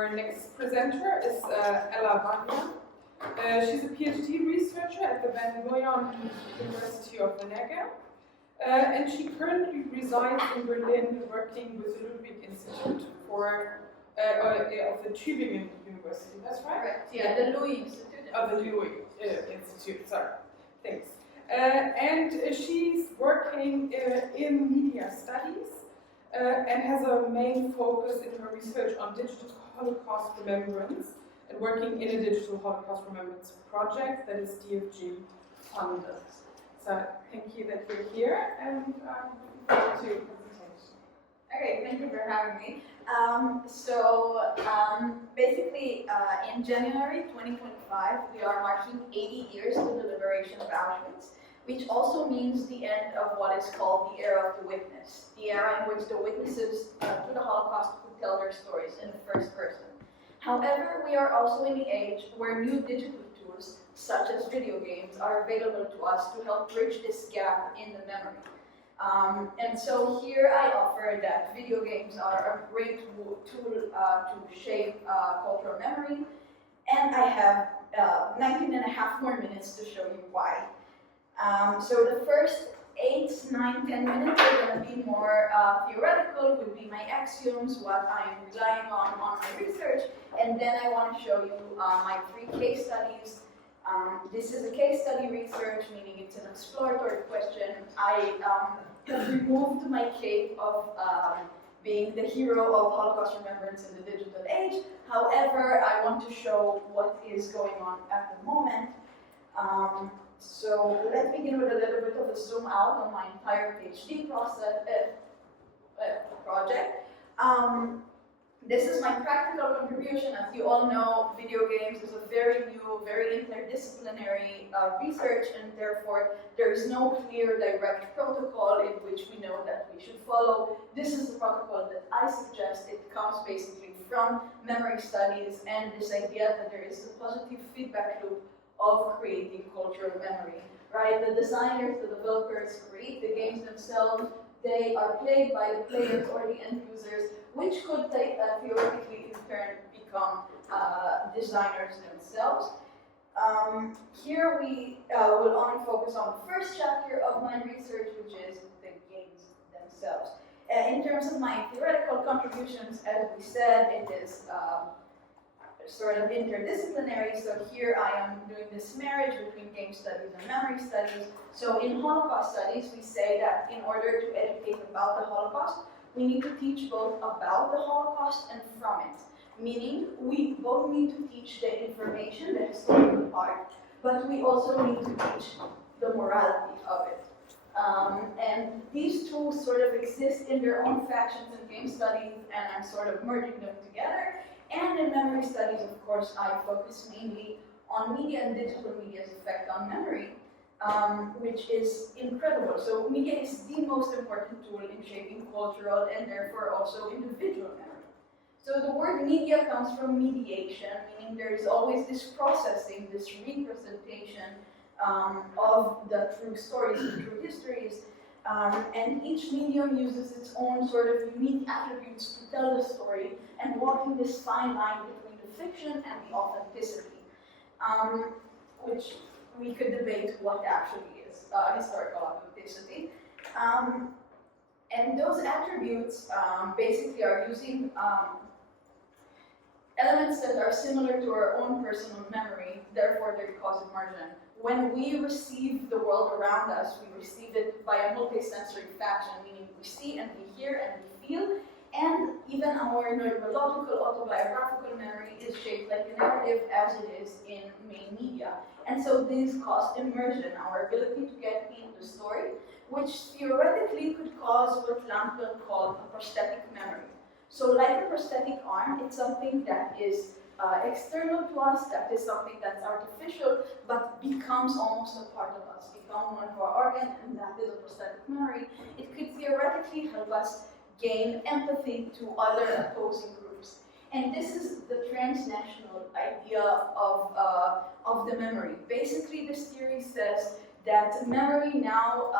Our next presenter is Banyan. She's a PhD researcher at the Gurion University of the Negev, and she currently resides in Berlin, working with the Ludwig Institute of the Tübingen University. That's right? Correct. Yeah, the Louis Institute. Of the Louis Institute. Sorry. Thanks. And she's working in media studies and has a main focus in her research on digital Holocaust remembrance and working in a digital Holocaust remembrance project that is DFG funded. So thank you that you're here, and looking forward to your presentation. Okay, thank you for having me. Basically, in January 2025, we are marking 80 years to the liberation of Auschwitz, which also means the end of what is called the era of the witness, the era in which the witnesses to the Holocaust could tell their stories in the first person. However, we are also in the age where new digital tools, such as video games, are available to us to help bridge this gap in the memory. And so here I offer that video games are a great tool to shape cultural memory, and I have 19 and a half more minutes to show you why. So the first 8, 9, 10 minutes are going to be more theoretical, would be my axioms, what I'm relying on my research, and then I want to show you my 3 case studies. This is a case study research, meaning it's an exploratory question. I have removed my cape of being the hero of Holocaust remembrance in the digital age. However, I want to show what is going on at the moment. So let's begin with a little bit of a zoom out on my entire PhD project. This is my practical contribution. As you all know, video games is a very new, very interdisciplinary research, and therefore there is no clear direct protocol in which we know that we should follow. This is the protocol that I suggest. It comes basically from memory studies and this idea that there is a positive feedback loop of creating cultural memory, right? The designers, the developers create the games themselves. They are played by the players or the end users, which could theoretically in turn become designers themselves. Here we will only focus on the first chapter of my research, which is the games themselves. In terms of my theoretical contributions, as we said, it is sort of interdisciplinary. So here I am doing this marriage between game studies and memory studies. So in Holocaust studies, we say that in order to educate about the Holocaust, we need to teach both about the Holocaust and from it. Meaning, we both need to teach the information, the historical part, but we also need to teach the morality of it. And these two sort of exist in their own factions in game studies, and I'm sort of merging them together. And in memory studies, of course, I focus mainly on media and digital media's effect on memory, which is incredible. So media is the most important tool in shaping cultural and therefore also individual memory. So the word media comes from mediation, meaning there is always this processing, this representation of the true stories, the true histories, and each medium uses its own sort of unique attributes to tell the story and walking this fine line between the fiction and the authenticity, which we could debate what actually is historical authenticity. And those attributes basically are using elements that are similar to our own personal memory, therefore they cause immersion. When we receive the world around us, we receive it by a multisensory fashion, meaning we see and we hear and we feel, and even our neurological autobiographical memory is shaped like a narrative as it is in main media. And so this causes immersion, our ability to get into the story, which theoretically could cause what Landfill called a prosthetic memory. So like a prosthetic arm, it's something that is external to us, that is something that's artificial, but becomes almost a part of us, become one of our organs, and that is a prosthetic memory. It could theoretically help us gain empathy to other opposing groups. And this is the transnational idea of the memory. Basically, this theory says that memory now,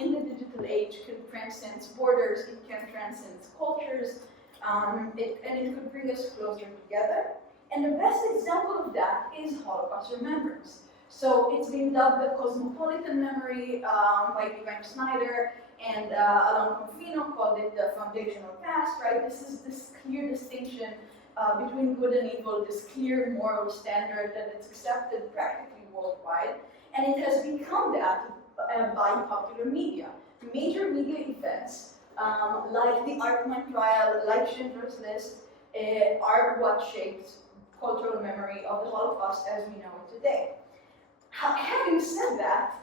in the digital age, can transcend borders, it can transcend cultures, And it could bring us closer together. And the best example of that is Holocaust Remembrance. So it's been dubbed the cosmopolitan memory by Gurion Snyder, and Alan Confino called it the foundational past, right? This is this clear distinction between good and evil, this clear moral standard that is accepted practically worldwide, and it has become that by popular media. Major media events like the Artman trial, like Schindler's List, are what shaped cultural memory of the Holocaust as we know it today. Having said that,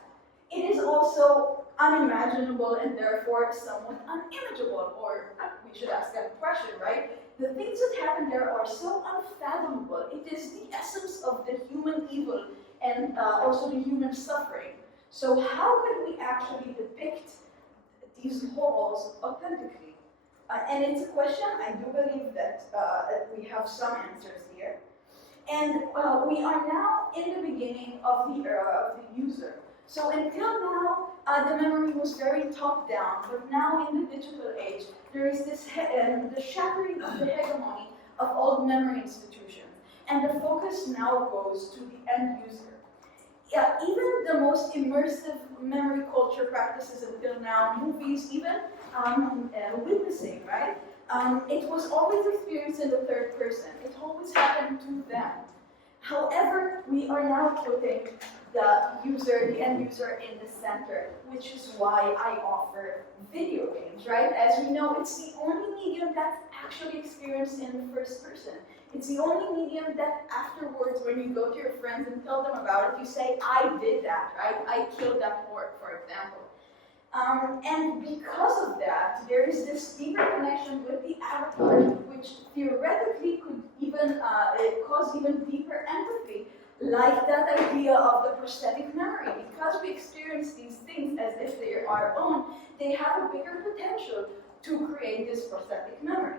it is also unimaginable and therefore somewhat unimaginable, or we should ask that question, right? The things that happen there are so unfathomable. It is the essence of the human evil and also the human suffering. So how could we actually depict these horrors authentically? And it's a question I do believe that we have some answers here. And we are now in the beginning of the era of the user. So until now, the memory was very top-down, but now in the digital age, there is this the shattering of the hegemony of old memory institutions, and the focus now goes to the end user. Yeah, even the most immersive memory culture practices until now, movies, even witnessing, right? It was always experienced in the third person. It always happened to them. However, we are now putting the user, the end user, in the center, which is why I offer video games, right? As we know, it's the only medium that's actually experienced in the first person. It's the only medium that afterwards, when you go to your friends and tell them about it, you say, I did that, right? I killed that orc, for example. And because of that, there is this deeper connection with the avatar, which theoretically could even cause even deeper empathy, like that idea of the prosthetic memory. Because we experience these things as if they are our own, they have a bigger potential to create this prosthetic memory.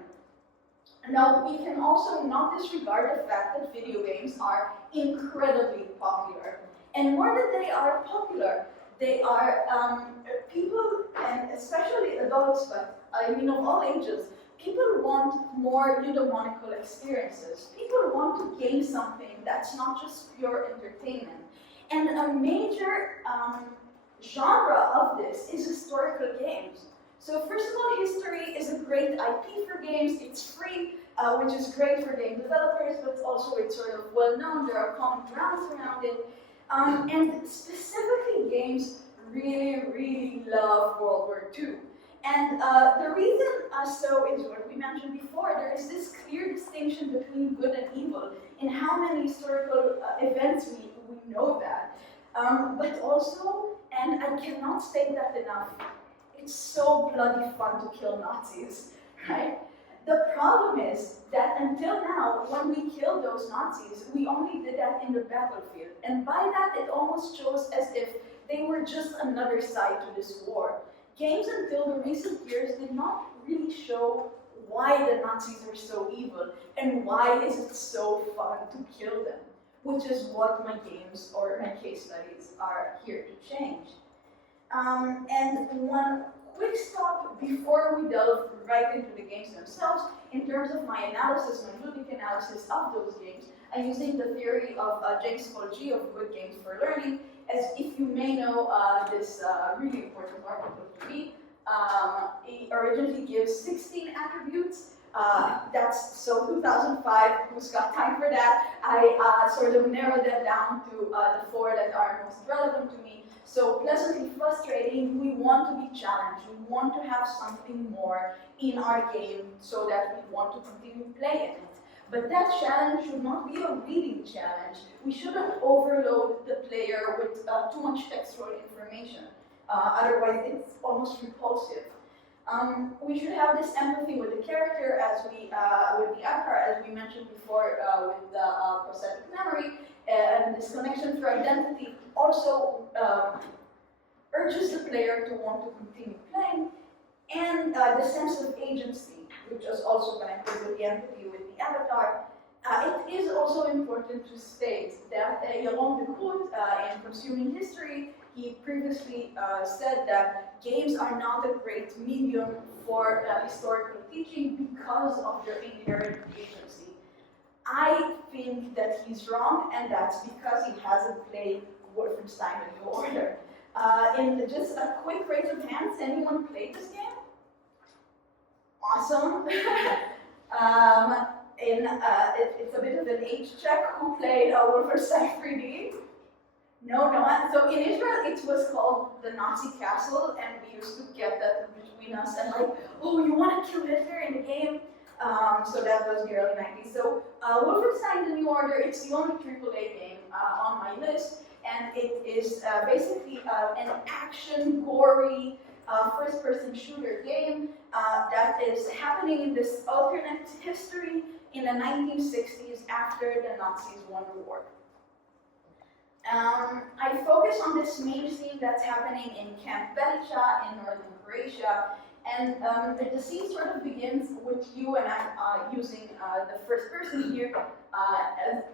Now, we can also not disregard the fact that video games are incredibly popular. And more than they are popular, they are people, and especially adults, but I mean of all ages, people want more eudaimonical experiences. People want to gain something that's not just pure entertainment. And a major genre of this is historical games. So first of all, history is a great IP for games. It's free, which is great for game developers, but also it's sort of well known. There are common grounds around it. And specifically, games really, really love World War II. And the reason so is what we mentioned before. There is this clear distinction between good and evil in how many historical events we know that. But also, and I cannot state that enough, it's so bloody fun to kill Nazis, right? The problem is that until now, when we killed those Nazis, we only did that in the battlefield. And by that, it almost shows as if they were just another side to this war. Games until the recent years did not really show why the Nazis were so evil and why is it so fun to kill them, which is what my games or my case studies are here to change. And one quick stop before we delve right into the games themselves. In terms of my analysis, my ludic analysis of those games, I'm using the theory of James Paul G of Good Games for Learning. As if you may know this really important article to me, he originally gives 16 attributes. That's so 2005, who's got time for that? I sort of narrowed that down to the 4 that are most relevant to me. So pleasantly frustrating, we want to be challenged. We want to have something more in our game so that we want to continue playing it. But that challenge should not be a reading challenge. We shouldn't overload the player with too much textual information. Otherwise, it's almost repulsive. We should have this empathy with the character as we, with the avatar, as we mentioned before, with the prosthetic memory, and this connection through identity also urges the player to want to continue playing, and the sense of agency, which is also connected with the empathy with the avatar. It is also important to state that Jeroen de Groot, in Consuming History, he previously said that games are not a great medium for historical teaching because of their inherent agency. I think that he's wrong, and that's because he hasn't played Wolfenstein: The New Order. In just a quick raise of hands, anyone played this game? Awesome. It's a bit of an age check. Who played Wolfenstein 3D? No, no one. So in Israel, it was called the Nazi Castle, and we used to get that between us and like, oh, you want to kill Hitler in the game? So that was the early 90s. So Wolfenstein: The New Order, it's the only AAA game on my list, and it is basically an action, gory, first-person shooter game that is happening in this alternate history in the 1960s after the Nazis won the war. I focus on this main scene that's happening in Camp Belcha in northern Croatia, and the scene sort of begins with you and I using the first person here,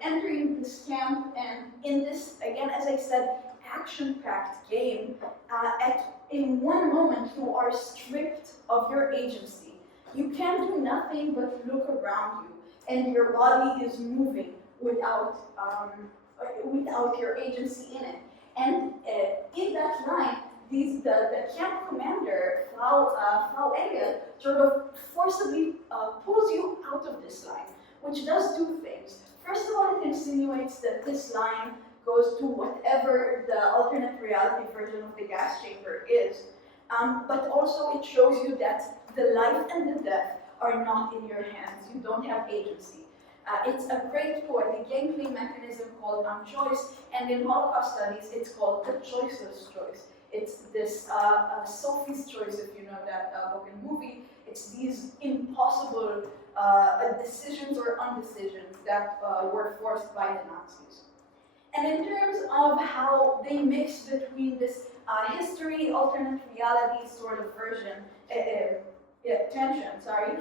entering this camp, and in this, again, as I said, action-packed game, in one moment you are stripped of your agency. You can do nothing but look around you, and your body is moving without your agency in it. And in that line, the camp commander, Frau Engel, sort of forcibly pulls you out of this line, which does two things. First of all, it insinuates that this line goes to whatever the alternate reality version of the gas chamber is, but also it shows you that the life and the death are not in your hands. You don't have agency. It's a great poetic gameplay mechanism called choice, and in Holocaust studies, it's called the choiceless choice. It's this Sophie's Choice, if you know that book and movie. It's these impossible decisions or undecisions that were forced by the Nazis. And in terms of how they mix between this history, alternate reality sort of version, tension, sorry.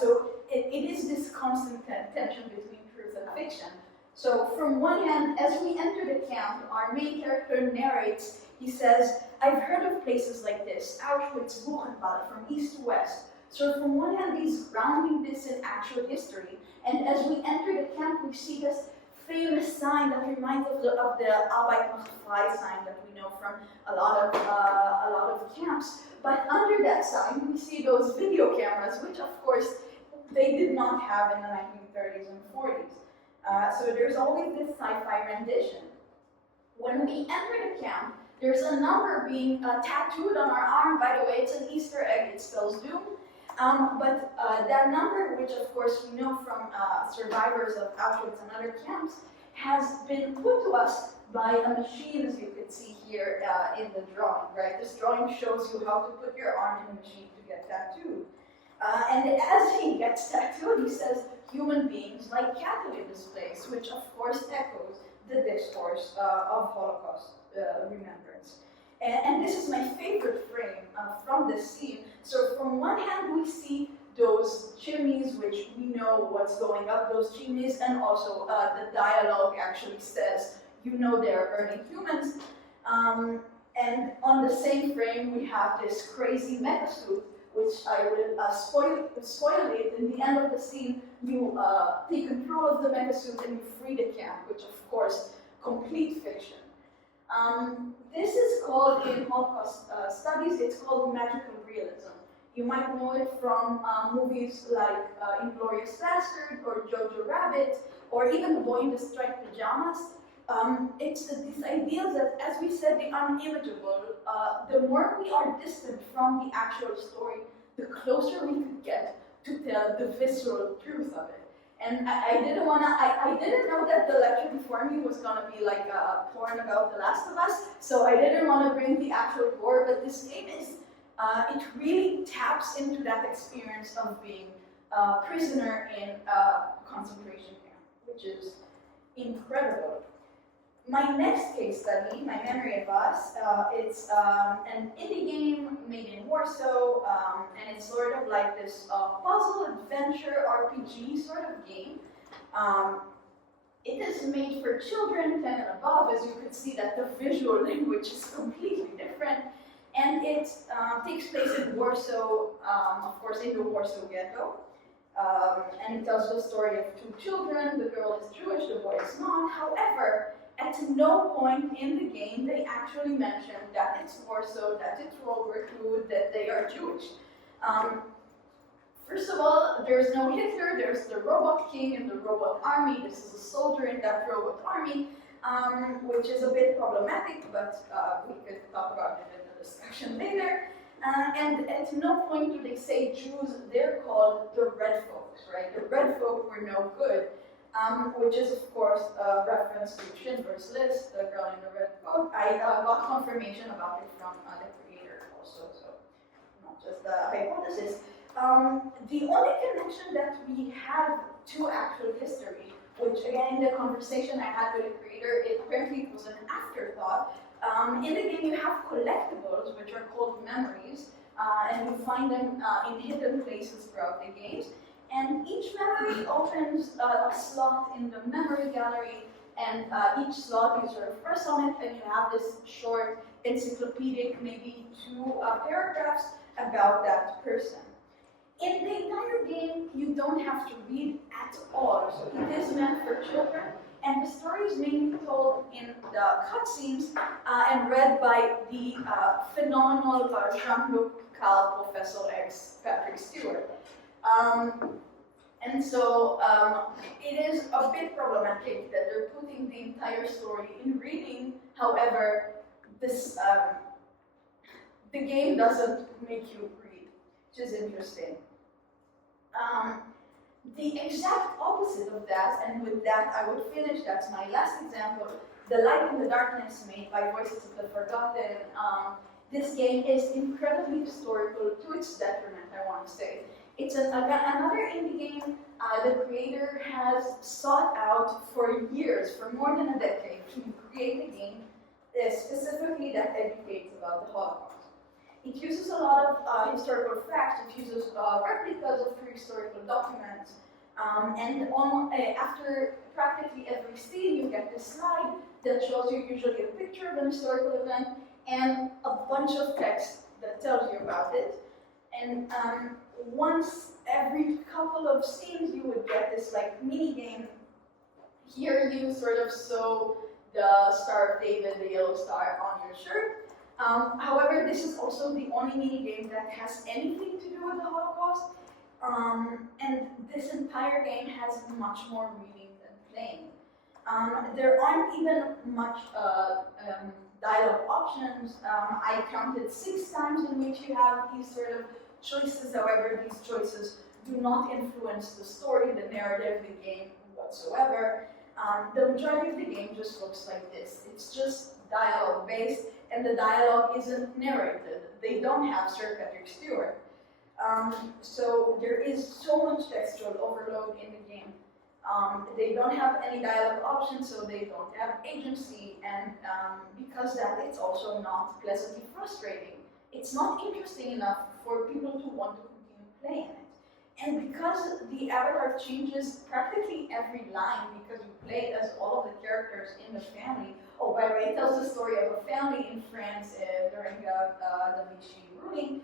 So it is this constant tension between truth and fiction. So from one hand, as we enter the camp, our main character narrates. He says, I've heard of places like this, Auschwitz, Buchenwald, from east to west. So from one hand, he's grounding this in actual history. And as we enter the camp, we see this famous sign that reminds us of the Arbeit macht frei sign that we know from a lot of camps. But under that sign, we see those video cameras, which of course they did not have in the 1930s and 40s. So there's always this sci-fi rendition. When we enter the camp, there's a number being tattooed on our arm. By the way, it's an Easter egg, it spells doom. But that number, which of course we know from survivors of Auschwitz and other camps, has been put to us by a machine, as you can see here in the drawing, right? This drawing shows you how to put your arm in a machine to get tattooed. And as he gets tattooed, he says, human beings like cattle in this place, which of course echoes the discourse of Holocaust remembrance. And this is my favorite frame from this scene. So from one hand, we see those chimneys, which we know what's going up those chimneys, and also the dialogue actually says, you know they're early humans. And on the same frame, we have this crazy mecha suit, which I will spoil it. In the end of the scene, you take control of the mecha suit and you free the camp, which of course, complete fiction. This is called, in Holocaust studies, it's called magical realism. You might know it from movies like Inglourious Bastard or Jojo Rabbit, or even The Boy in the Striped Pajamas. It's these ideas that, as we said, the unimaginable, the more we are distant from the actual story, the closer we could get to tell the visceral truth of it. And I didn't know that the lecture before me was gonna be like a porn about The Last of Us, so I didn't want to bring the actual gore, but this game is, it really taps into that experience of being a prisoner in a concentration camp, which is incredible. My next case study, My Memory of Us, it's an indie game made in Warsaw, and it's sort of like this puzzle adventure RPG sort of game. It is made for children 10 and above, as you could see that the visual language is completely different. And it takes place in Warsaw, of course, in the Warsaw ghetto. And it tells the story of two children. The girl is Jewish, the boy is not. However, at no point in the game they actually mention that it's Warsaw, that it's World War II, that they are Jewish. First of all, there's no Hitler, there's the robot king and the robot army. This is a soldier in that robot army, which is a bit problematic, but we could talk about it in the discussion later. And at no point do they say Jews, they're called the red folks, right? The red folk were no good, which is, of course, a reference to Schindler's List, the girl in the red coat. I got confirmation about it from the creator also, so not just a hypothesis. The only connection that we have to actual history, which again in the conversation I had with the creator, it apparently was an afterthought. In the game you have collectibles, which are called memories, and you find them in hidden places throughout the games. And each memory opens a slot in the memory gallery, and each slot you sort of press on it, and you have this short encyclopedic, maybe 2 paragraphs about that person. In the entire game, you don't have to read at all. So it is meant for children, and the story is mainly told in the cutscenes and read by the phenomenal Jean-Luc Cal Professor X Patrick Stewart. And so it is a bit problematic that they're putting the entire story in reading. However, this the game doesn't make you read, which is interesting. The exact opposite of that, and with that I would finish, that's my last example, The Light in the Darkness, made by Voices of the Forgotten. This game is incredibly historical to its detriment, I want to say. It's another indie game the creator has sought out for years, for more than a decade, to create a game specifically that educates about the Holocaust. It uses a lot of historical facts. It uses replicas of prehistorical documents. And after practically every scene, you get this slide that shows you usually a picture of an historical event and a bunch of text that tells you about it. And once every couple of scenes, you would get this like mini game. Here you sort of sew the Star of David, the yellow star, on your shirt. However, this is also the only mini game that has anything to do with the Holocaust. And this entire game has much more reading than playing. There aren't even much dialogue options. I counted 6 times in which you have these sort of choices. However, these choices do not influence the story, the narrative, the game whatsoever. The majority of the game just looks like this. It's just dialogue based, and the dialogue isn't narrated. They don't have Sir Patrick Stewart. So there is so much textual overload in the game. They don't have any dialogue options, so they don't have agency, and because that, it's also not pleasantly frustrating. It's not interesting enough for people to want to continue playing it. And because the avatar changes practically every line, because you play as all of the characters in the family. Oh, by the way, it tells the story of a family in France during the Vichy ruling.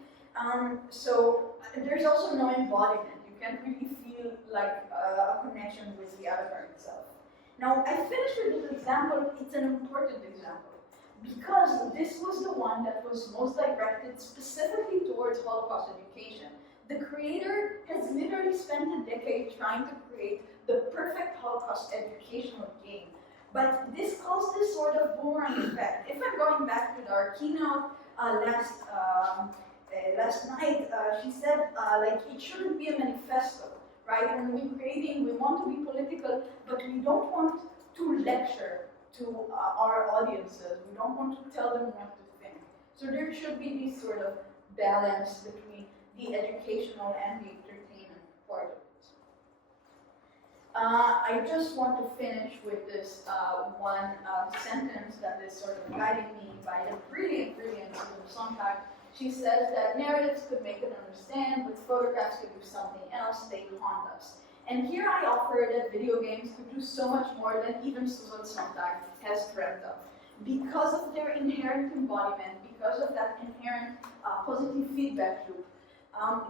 So there's also no embodiment. You can't really feel like a connection with the avatar itself. Now, I finished with this example. It's an important example because this was the one that was most directed specifically towards Holocaust education. The creator has literally spent a decade trying to create the perfect Holocaust educational game. But this caused this sort of boomerang effect. If I'm going back to our keynote last night, she said like it shouldn't be a manifesto, right? When we're creating, we want to be political, but we don't want to lecture to our audiences. We don't want to tell them what to think. So there should be this sort of balance between the educational and the entertainment part of it. I just want to finish with this one sentence that is sort of guiding me by the brilliant Susan Sontag. She says that narratives could make us understand, but photographs could do something else, they haunt us. And here I offer that video games could do so much more than even Susan Sontag has dreamt of. Because of their inherent embodiment, because of that inherent positive feedback loop,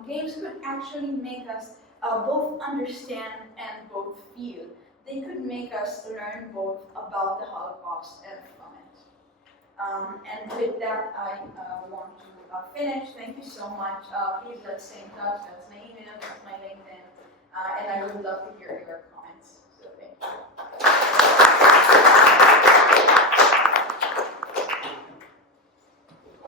games could actually make us both understand and both feel. They could make us learn both about the Holocaust and from it. And with that, I want to finish. Thank you so much. Please let's stay in touch. That's my email, that's my LinkedIn. And I would love to hear your comments.